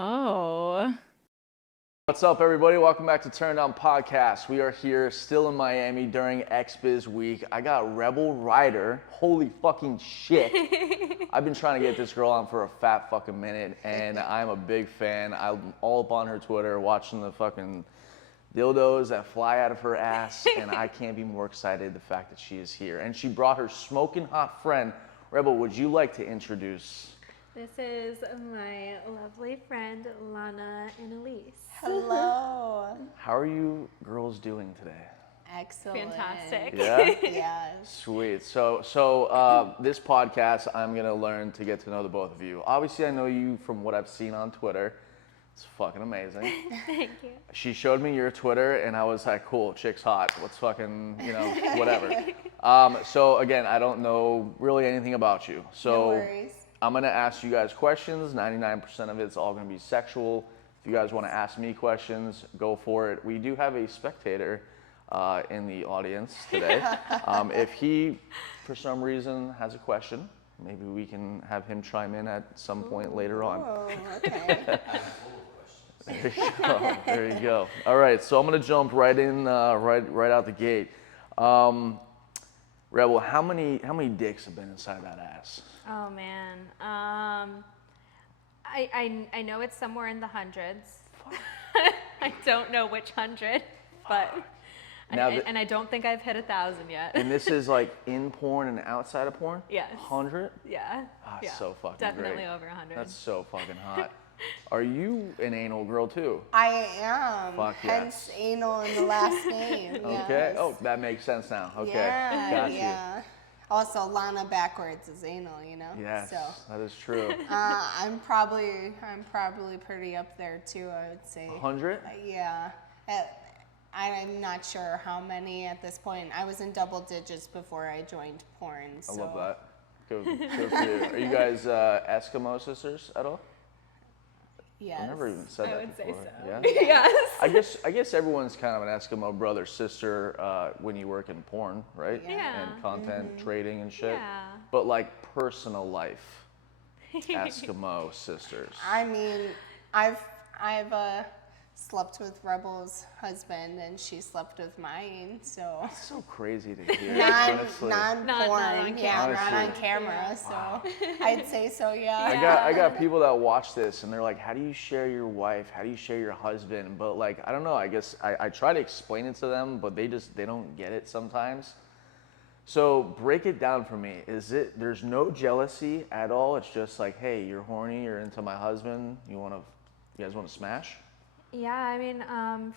Oh. What's up, everybody? Welcome back to TURND podcast. We are here still in Miami during XBiz week. I got Rebel Rhyder. Holy fucking shit. I've been trying to get this girl on for a fat fucking minute, and I'm a big fan. I'm all up on her Twitter watching the fucking dildos that fly out of her ass, and I can't be more excited the fact that she is here. And she brought her smoking hot friend. Rebel, would you like to introduce? This is my lovely friend, Lana Analise. Hello. How are you girls doing today? Excellent. Fantastic. Yeah? Yes. Sweet. So this podcast, I'm going to learn to get to know the both of you. Obviously, I know you from what I've seen on Twitter. It's fucking amazing. Thank you. She showed me your Twitter, and I was like, cool, chick's hot. Let's fucking, whatever. So again, I don't know really anything about you. So No worries. I'm going to ask you guys questions. 99% of it's all going to be sexual. If you guys want to ask me questions, go for it. We do have a spectator in the audience today. If he, for some reason, has a question, maybe we can have him chime in at some point later on. Oh, okay. There you go. There you go. All right, so I'm going to jump right in, right out the gate. Rebel, how many dicks have been inside that ass? Oh man. I know it's somewhere in the hundreds. I don't know which hundred, but and I don't think I've hit 1,000 yet. And this is like in porn and outside of porn? Yes. 100? Yeah. Ah, Yeah. so fucking Definitely great. over 100. That's so fucking hot. Are you an anal girl too? I am. Fuck Hence yes. anal in the last name. Okay. Yes. Oh, that makes sense now. Okay. Yeah. Got you. Yeah. Also, Lana backwards is anal, you know. Yes, So that is true. I'm probably pretty up there too. I would say. 100? Yeah. I'm not sure how many at this point. I was in double digits before I joined porn. I So. love that. Good for you. Are you guys Eskimo sisters at all? Yes. I never even said I that would say before. so. Yeah. Yes. I guess everyone's kind of an Eskimo brother sister when you work in porn, right? Yeah. And content trading and shit. Yeah. But like personal life, Eskimo sisters. I mean, I've slept with Rebel's husband, and she slept with mine. So It's so crazy to hear. honestly. non-porn, Not on yeah, camera. not on Honestly. camera. So I'd say so, yeah. I got people that watch this and they're like, how do you share your wife? How do you share your husband? But like, I don't know, I guess I try to explain it to them, but they don't get it sometimes. So break it down for me. There's no jealousy at all? It's just like, hey, you're horny, you're into my husband, you guys want to smash? Yeah, I mean,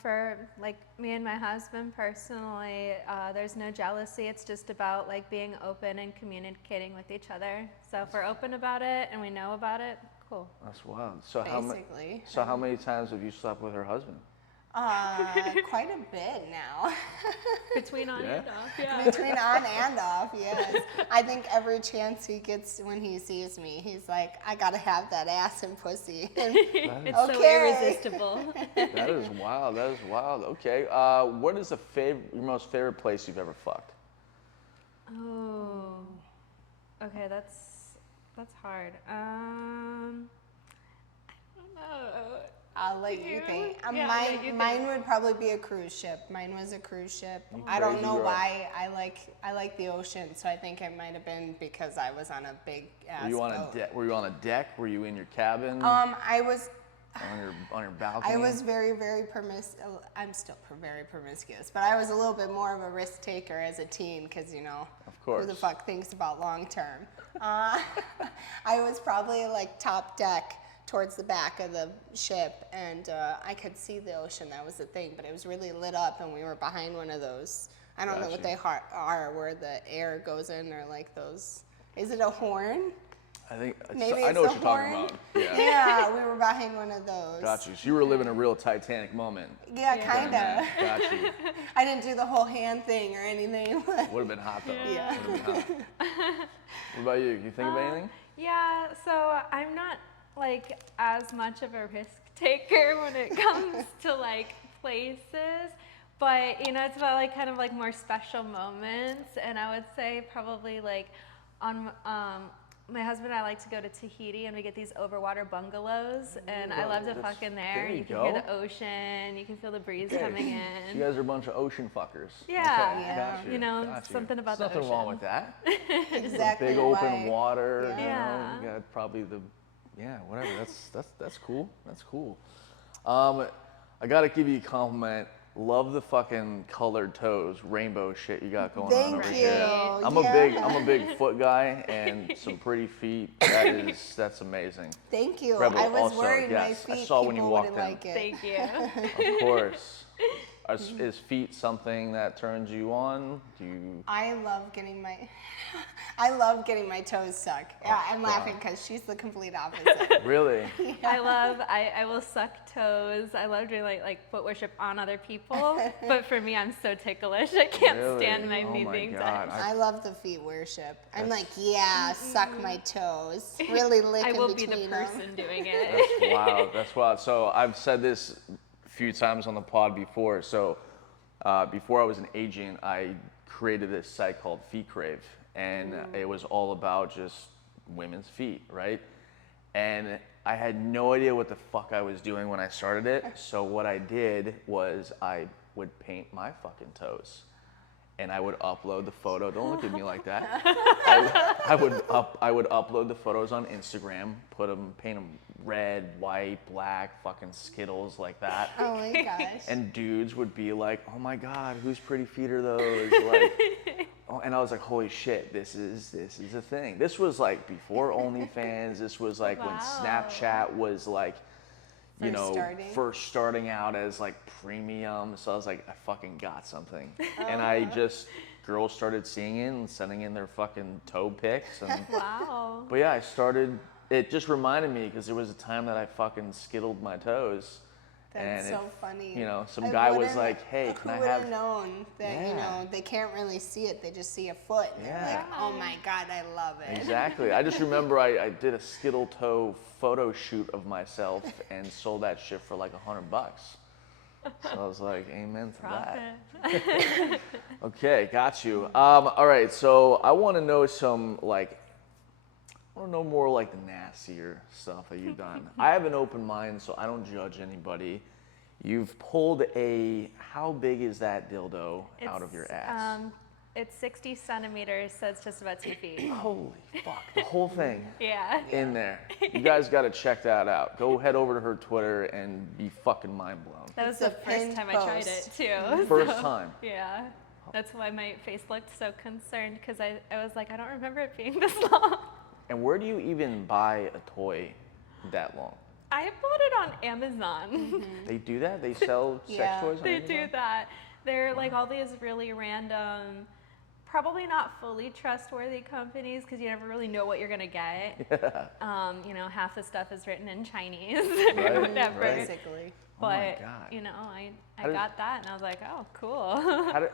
for like me and my husband personally, there's no jealousy. It's just about like being open and communicating with each other. So if we're open about it and we know about it, cool. That's wild. So Basically. how many times have you slept with her husband? Quite a bit now. Between on Yeah? and off, yeah. Between on and off, yes. I think every chance he gets when he sees me, he's like, I gotta have that ass and pussy. And It's so Okay. irresistible. That is wild. That is wild. Okay. What is your most favorite place you've ever fucked? Oh, okay, that's hard. I don't know. I'll let you think. Yeah, let you Mine think. would probably be a cruise ship. Mine was a cruise ship. You I don't crazy know girl. why I like the ocean, so I think it might have been because I was on a big ass Were you on boat. a deck? Were you on a deck? Were you in your cabin? I was on your balcony? I was very I'm still very promiscuous, but I was a little bit more of a risk taker as a teen because, Of course. who the fuck thinks about long term? I was probably like top deck towards the back of the ship, and I could see the ocean. That was the thing, but it was really lit up, and we were behind one of those. I don't know what they are, where the air goes in, or like those. Is it a horn? I think Maybe I know it's what the you're talking horn. about. Yeah. Yeah, we were behind one of those. Got you. So you were living a real Titanic moment. Yeah, kind of. Got you. I didn't do the whole hand thing or anything. Would have been hot though. Yeah. Would have been hot. What about you? You think of anything? Yeah, so I'm not like as much of a risk taker when it comes to like places, but it's about like kind of like more special moments, and I would say probably like on my husband and I like to go to Tahiti, and we get these overwater bungalows, and I love to fuck in there. there you can go. hear the ocean, you can feel the breeze coming in. You guys are a bunch of ocean fuckers. Yeah. Okay, Yeah. got you. You know, got you. something about There's the nothing wrong ocean. with that. Exactly. Big open why. water. Yeah. You know, Yeah. you got probably the, whatever. That's cool. That's cool. I gotta give you a compliment. Love the fucking colored toes, rainbow shit you got going on over Thank here. you. I'm a big foot guy, and some pretty feet. That's amazing. Thank you. Rebel, I was also, worried my yes, I feet saw when you people walked wouldn't in. like it. Thank you. Of course. Is feet something that turns you on? Do you? I love getting my I love getting my toes sucked. Yeah, I'm God. laughing because she's the complete opposite. Really? I will suck toes. I love doing like foot worship on other people. But for me, I'm so ticklish. I can't Really? stand my Oh feet my being God. touched. I love the feet worship. I'm like, yeah, suck my toes. Really lick I in will be between the them. person doing it. That's wild. That's wild. So I've said this a few times on the pod before. So before I was an agent, I created this site called Feet Crave, and it was all about just women's feet, right? And I had no idea what the fuck I was doing when I started it. So what I did was I would paint my fucking toes, and I would upload the photo. Don't look at me like that. I would upload the photos on Instagram, paint them red, white, black, fucking Skittles like that. Oh my gosh. And dudes would be like, "Oh my God, whose pretty feet are those?" Like, and I was like, "Holy shit, this is a thing." This was like before OnlyFans. This was like when Wow. Snapchat was like, you First know, starting. first starting out as like premium. So I was like, I fucking got something. And I just, girls started seeing it and sending in their fucking toe pics. And, Wow. but yeah, it just reminded me because there was a time that I fucking skittled my toes. That's and so funny. You know, some I guy was wouldn't- like, "Hey, can I Who would have?" have known that, you Yeah. know, they can't really see it, they just see a foot. And they're Yeah. like, oh my God, I love it. Exactly. I just remember I did a skittle toe photo shoot of myself and sold that shit for like $100. So I was like, amen to that. Profit. Okay, got you. All right, so I want to know I want to know more like the nastier stuff that you've done. I have an open mind, so I don't judge anybody. You've pulled how big is that dildo out of your ass? It's 60 centimeters, so it's just about 2 feet. Holy fuck, the whole thing Yeah. in there. You guys got to check that out. Go head over to her Twitter and be fucking mind blown. That was It's a the first pinned time I tried it post. too. First so, time. Yeah. That's why my face looked so concerned, because I was like, I don't remember it being this long. And where do you even buy a toy that long? I bought it on Amazon. They do that? They sell sex Yeah. toys on They Amazon? do that. They're like all these really random, probably not fully trustworthy companies, because you never really know what you're gonna get. You know, half the stuff is written in Chinese Right, or whatever. right. Basically. Oh my But God. you know, I How did- got that, and I was like, oh, cool.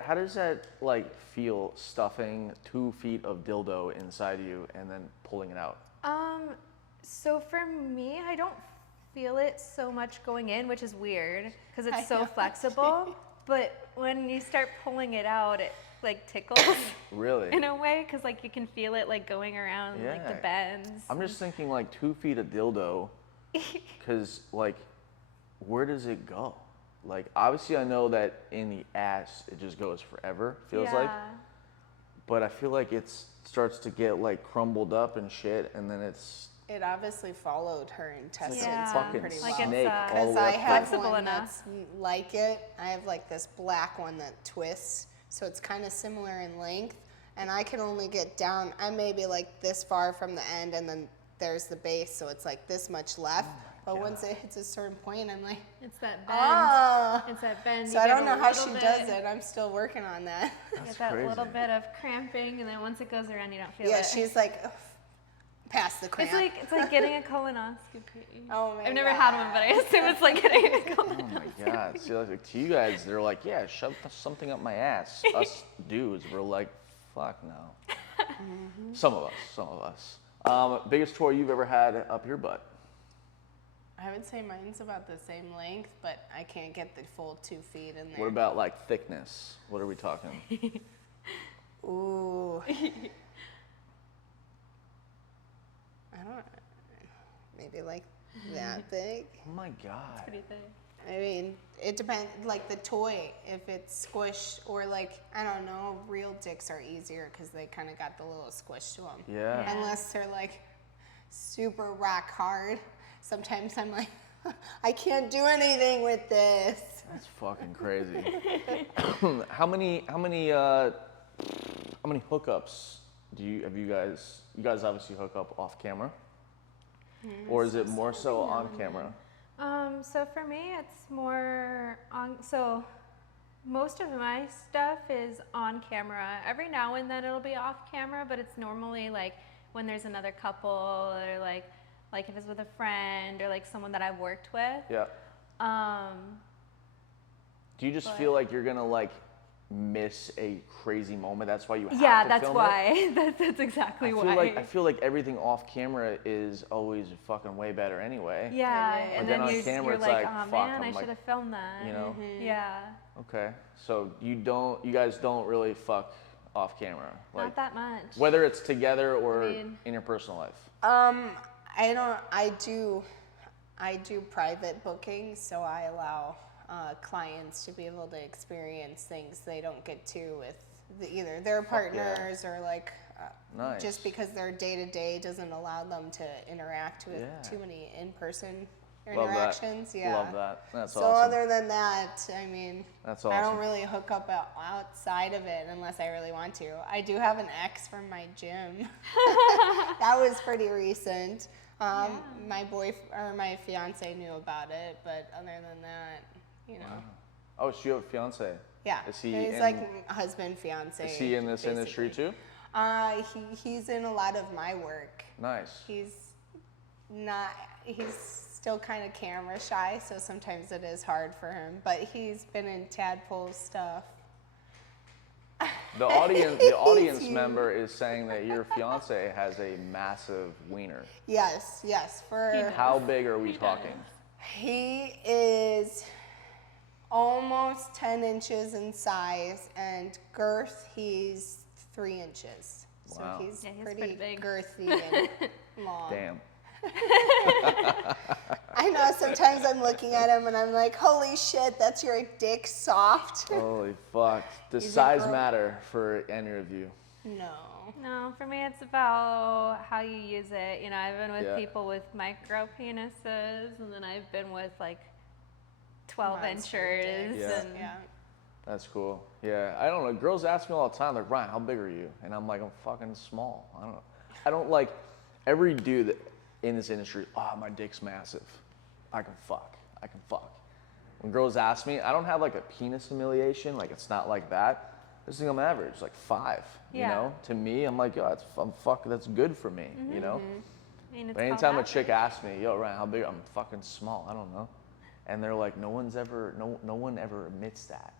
How does that like feel stuffing 2 feet of dildo inside you and then pulling it out? So for me, I don't feel it so much going in, which is weird because I it's so know. flexible. But when you start pulling it out, it like tickles Really? in a way, because like you can feel it like going around like the Yeah. bends. I'm just thinking like 2 feet of dildo, because like, where does it go? Like, obviously I know that in the ass it just goes forever, feels like. Yeah. But I feel like it starts to get like crumbled up and shit, and then it's It obviously followed her intestines Yeah. fucking pretty Like well. snake it's, all the Because way I up have through. Flexible one enough. that's like it. I have like this black one that twists, so it's kind of similar in length. And I can only get down, I may be like this far from the end, and then there's the base, so it's like this much left. But once it hits a certain point, I'm like, It's that bend. ah. It's that bend. So You I get don't a know how little she bit- does it. I'm still working on that. You That's get that little crazy. bit of cramping, and then once it goes around, you don't feel Yeah, it. she's like, "Ugh, past the cramp. It's like getting a colonoscopy. Oh my I've never had one, but I assume it's like getting a colonoscopy. Oh my God. See, like to you guys, they're like, yeah, shove something up my ass. Us dudes, we're like, fuck no. Some of us. Biggest toy you've ever had up your butt? I would say mine's about the same length, but I can't get the full 2 feet in there. What about like thickness? What are we talking? Ooh. maybe like that big. Oh my God. Pretty big. I mean, it depends, like the toy, if it's squished or like, I don't know, real dicks are easier because they kind of got the little squish to them. Yeah. Yeah. Unless they're like super rock hard. Sometimes I'm like, I can't do anything with this. That's fucking crazy. How many hookups have you guys obviously hook up off camera? Or is it more so on camera? So for me, it's more on. So most of my stuff is on camera. Every now and then it'll be off camera, but it's normally like when there's another couple or like if it's with a friend or like someone that I've worked with. Yeah. Do you just feel like you're gonna like miss a crazy moment? That's why you have Yeah, to that's film why. That's exactly why. I feel like everything off camera is always fucking way better anyway. Yeah, But and then then on you're camera, it's like, like, oh fuck, man, I I'm like- should have filmed that. You know? Yeah, Okay. So you guys don't really fuck off camera, like not that much. whether it's together or I mean- in your personal life. I do private bookings, so I allow clients to be able to experience things they don't get to with either their partners or like Nice. just because their day-to-day doesn't allow them to interact with Yeah. too many in-person Love interactions. that. Yeah. Love that. That's So awesome. other than that, I mean, That's I awesome. don't really hook up outside of it unless I really want to. I do have an ex from my gym. That was pretty recent. My fiance knew about it, but other than that, you know. Oh, so you have a fiance? Yeah. Is he He's in, like husband, fiance. is he in this industry basically. too? He's in a lot of my work. Nice. He's still kind of camera shy, so sometimes it is hard for him, but he's been in Tadpole's stuff. The audience huge. member is saying that your fiance has a massive wiener. Yes, for How big are we talking? he is almost 10 inches in size, and girth, he's 3 inches. So Wow. he's, Yeah, he's pretty pretty big. girthy and long. Damn. I know, sometimes I'm looking at him and I'm like, holy shit, that's your dick soft? Holy fuck. Does He's a size girl. matter for any of you? No. No, for me it's about how you use it. You know, I've been with Yeah. people with micro penises, and then I've been with like 12 Monster inchers. Yeah. And Yeah. That's cool. Yeah, I don't know. Girls ask me all the time, like, Ryan, how big are you? And I'm like, I'm fucking small. I don't know. I don't like every dude that in this industry, oh, my dick's massive. I can fuck. When girls ask me, I don't have like a penis humiliation. Like, it's not like that. I just think I'm average, like 5. You Yeah. know, to me, I'm like, yo, that's good for me. You know. I mean, it's But called anytime a average. chick asks me, yo, Ryan, how big? I'm fucking small. I don't know. And they're like, no one ever admits that.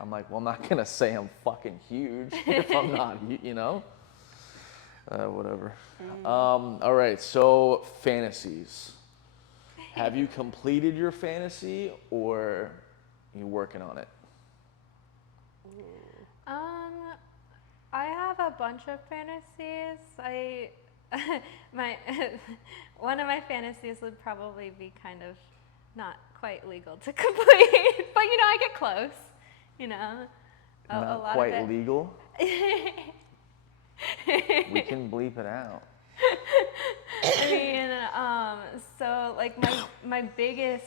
I'm like, well, I'm not gonna say I'm fucking huge if I'm not, you know? Whatever. All right, so fantasies. Have you completed your fantasy or are you working on it? I have a bunch of fantasies. One of my fantasies would probably be kind of not quite legal to complete, but you know, I get close. You know, a Not lot quite of it. legal. We can bleep it out. I mean, so like my biggest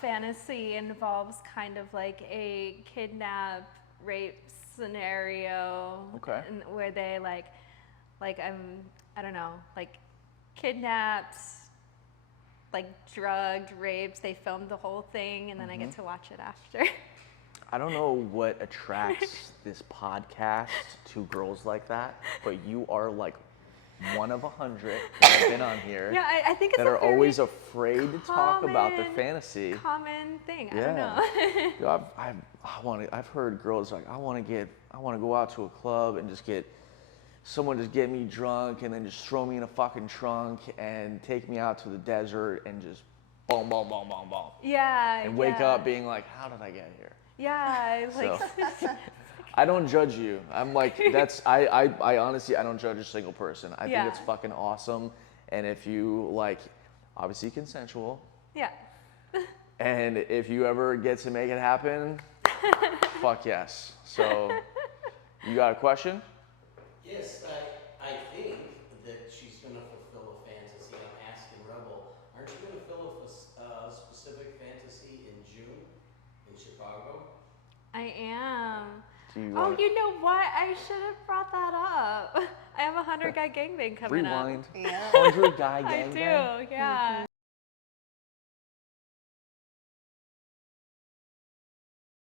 fantasy involves kind of like a kidnap rape scenario. Okay. Where they like I don't know, like kidnapped, like drugged, raped. They filmed the whole thing, and then I get to watch it after. I don't know what attracts this podcast to girls like that, but you are like one of 100 that have been on here Yeah, I think it's that a are very always afraid to talk about their common- fantasy. common thing. I Yeah. don't know. Yo, I've heard girls like, I want to go out to a club and just get me drunk and then just throw me in a fucking trunk and take me out to the desert and just boom, boom, boom, boom, boom. Yeah. And wake yeah. up being like, how did I get here? Yeah, like So, I don't judge you. I'm like, I honestly, I don't judge a single person. I Yeah. think it's fucking awesome. And if you like, obviously consensual, Yeah. and if you ever get to make it happen, fuck yes. So, you got a question? Yes, I think that she's going to fulfill a fantasy. I'm asking Rebel, aren't you going to fill a specific fantasy in June in Chicago? I am. Oh, you know what? I should have brought that up. I have a 100 guy gangbang coming up. Rewind. Yeah. 100 guy I gangbang. do, yeah.